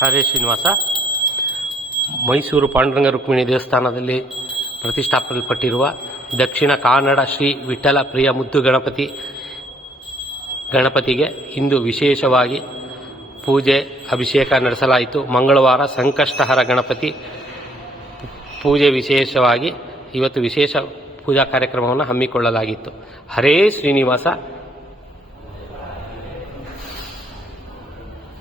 ಹರೇ ಶ್ರೀನಿವಾಸ ಮೈಸೂರು ಪಾಂಡುರಂಗ ರುಕ್ಮಿಣಿ ದೇವಸ್ಥಾನದಲ್ಲಿ ಪ್ರತಿಷ್ಠಾಪಿಸಲ್ಪಟ್ಟಿರುವ ದಕ್ಷಿಣ ಕನ್ನಡ ಶ್ರೀ ವಿಠಲ ಪ್ರಿಯ ಮುದ್ದು ಗಣಪತಿ ಗಣಪತಿಗೆ ಇಂದು ವಿಶೇಷವಾಗಿ ಪೂಜೆ ಅಭಿಷೇಕ ನಡೆಸಲಾಯಿತು ಮಂಗಳವಾರ ಸಂಕಷ್ಟಹರ ಗಣಪತಿ ಪೂಜೆ ವಿಶೇಷವಾಗಿ ಇವತ್ತು ವಿಶೇಷ ಪೂಜಾ ಕಾರ್ಯಕ್ರಮವನ್ನು ಹಮ್ಮಿಕೊಳ್ಳಲಾಗಿತ್ತು ಹರೇ ಶ್ರೀನಿವಾಸ